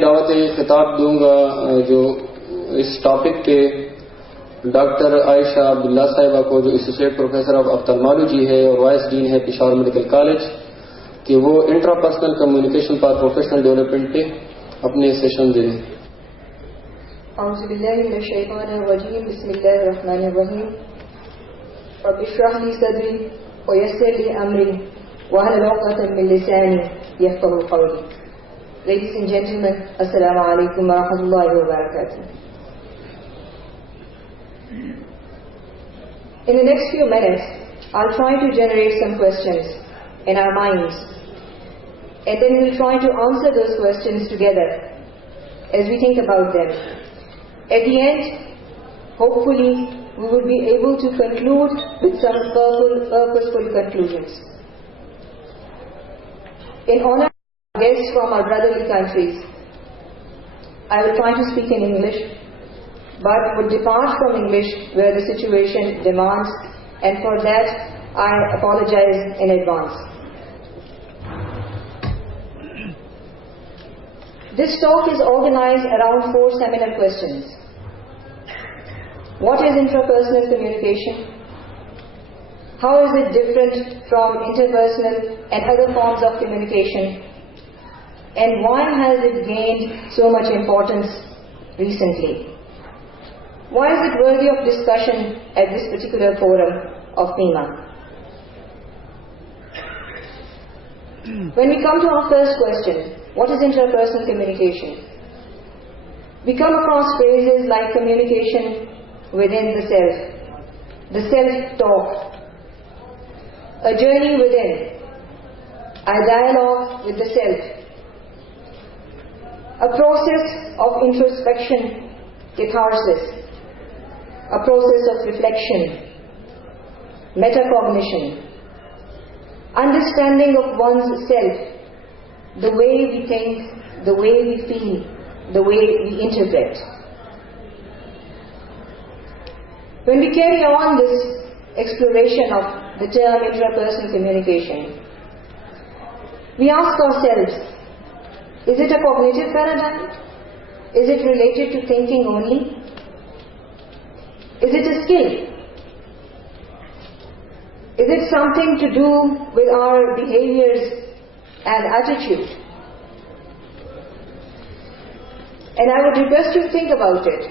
दावत खिताब दूंगा जो इस टॉपिक पे डॉक्टर आयशा अब्दुल्ला साहिबा को, जो एसोसिएट प्रोफेसर ऑफ ऑफ्थल्मोलॉजी है और वाइस डीन है पेशावर मेडिकल कॉलेज, कि वो intrapersonal communication for professional development पे अपने सेशन दें। औज़ु बिल्लाहि मिनश शैतानिर रजीम, बिस्मिल्लाहिर रहमानिर रहीम। रब्बि इश्रह ली सदरी व यस्सिर ली अमरी वहलुल उक़दतम मिन लिसानी यफ़क़हू क़ौली। Ladies and gentlemen, Assalamu alaikum wa rahmatullahi wa barakatuh. In the next few minutes, I'll try to generate some questions in our minds, and then we'll try to answer those questions together as we think about them. At the end, hopefully, we will be able to conclude with some purposeful conclusions. In honor of guests from our brotherly countries, I will try to speak in English, but would depart from English where the situation demands, and for that I apologize in advance. This talk is organized around 4 seminal questions. What is intrapersonal communication? How is it different from interpersonal and other forms of communication? And why has it gained so much importance recently? Why is it worthy of discussion at this particular forum of PIMA? When we come to our first question, what is intrapersonal communication? We come across phrases like communication within the self-talk, a journey within, a dialogue with the self, a process of introspection, catharsis, a process of reflection, metacognition, understanding of one's self, the way we think, the way we feel, the way we interpret. When we carry on this exploration of the term intrapersonal communication, we ask ourselves, is it a cognitive paradigm? Is it related to thinking only? Is it a skill? Is it something to do with our behaviors and attitude? And I would request you to think about it.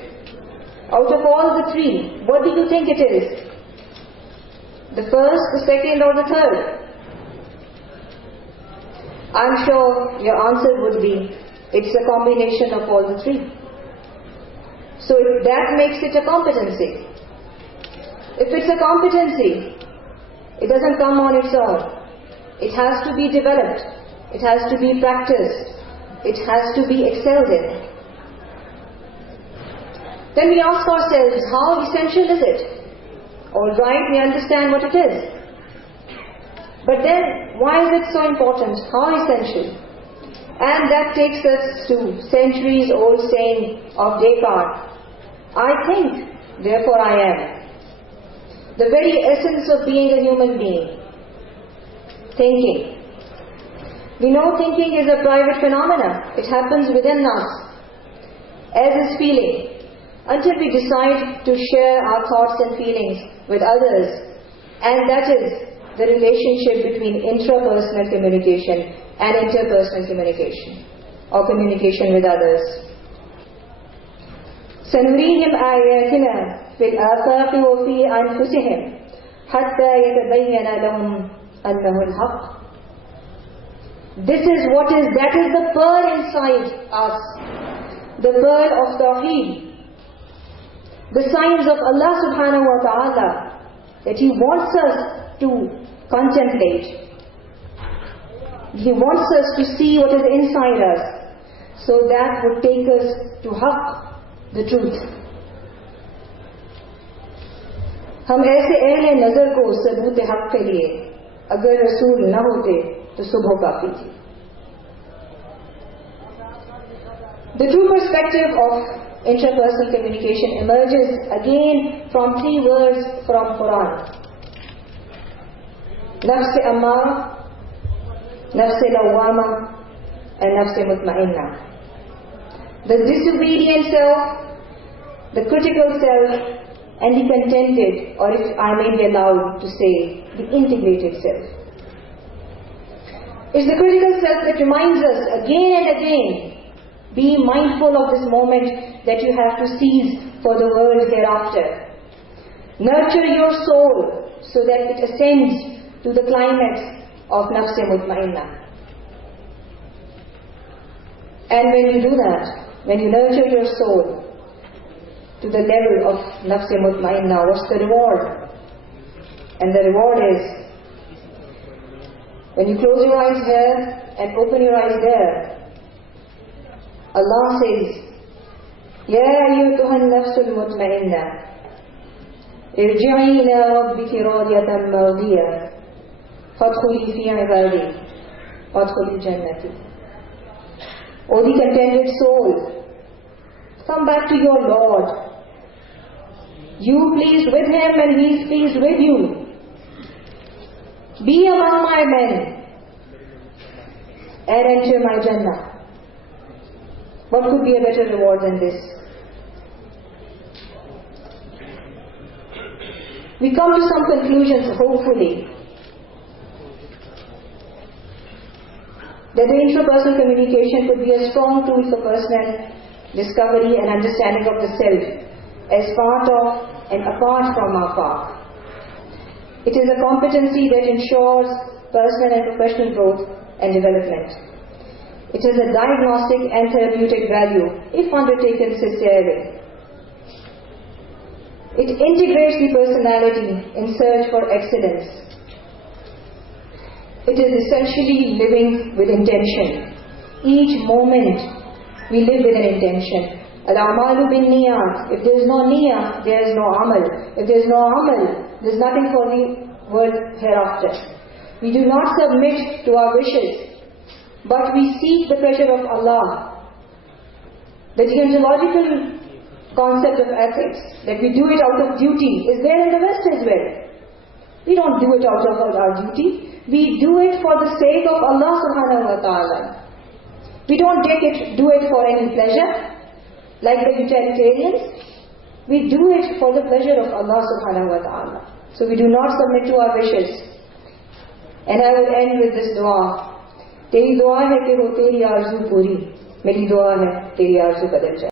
Out of all the 3, what do you think it is? The first, the second, or the third? I'm sure your answer would be, it's a combination of all the 3. So that makes it a competency. If it's a competency, it doesn't come on its own. It has to be developed. It has to be practiced. It has to be excelled in. Then we ask ourselves, how essential is it? Alright, we understand what it is. But then, why is it so important? How essential? And that takes us to centuries-old saying of Descartes, I think, therefore I am. The very essence of being a human being. Thinking. We know thinking is a private phenomenon. It happens within us, as is feeling, until we decide to share our thoughts and feelings with others. And that is the relationship between intrapersonal communication and interpersonal communication, or communication with others. سنريهم آياتنا في الآفاق وفي أنفسهم حتى يتبين لهم أنه الحق. That is the pearl inside us, the pearl of Tawheed, the signs of Allah subhanahu wa ta'ala, that He wants us to contemplate. He wants us to see what is inside us, so that would take us to Haqq, the truth. हम ऐसे अहले नजर को सबूत हक़ के लिए अगर रसूल न होते तो सुबह काफी थी. The true perspective of interpersonal communication emerges again from 3 words from Quran. Nafs Ammara, Nafs Lawwama, and Nafs Mutma'inna. the disobedient self, the critical self, and the contented, or if I may be allowed to say, the integrated self. It's the critical self that reminds us again and again, be mindful of this moment that you have to seize for the world hereafter. Nurture your soul so that it ascends to the climax of nafs mutmainna. And when you do that, when you nurture your soul to the level of nafs mutmainna, what's the reward? And the reward is, when you close your eyes here and open your eyes there, Allah says, Ya ayyuhan nafsul mutmainna, irji'i ila rabbiki radiyatan mardiyah, fadkhuli fi ibadi, fadkhuli jannati. O the contented soul, come back to your Lord. You pleased with Him and He is pleased with you. Be among my men and enter my Jannah. What could be a better reward than this? We come to some conclusions, hopefully, that the intrapersonal communication could be a strong tool for personal discovery and understanding of the self as part of and apart from our path. It is a competency that ensures personal and professional growth and development. It has a diagnostic and therapeutic value if undertaken sincerely. It integrates the personality in search for excellence. It is essentially living with intention. Each moment we live with an intention. Al-amalu bin niyat. If there is no niyah, there is no amal. If there is no amal, there is nothing for the world hereafter. We do not submit to our wishes, but we seek the pleasure of Allah. The deontological concept of ethics, that we do it out of duty, is there in the West as well. We don't do it out of our duty. We do it for the sake of Allah subhanahu wa ta'ala. We don't do it for any pleasure, like the utilitarians. We do it for the pleasure of Allah subhanahu wa ta'ala. So we do not submit to our wishes. And I will end with this dua. तेरी दुआ है कि वो तेरी आरज़ू पूरी, मेरी दुआ है तेरी आरज़ू बदल जाए.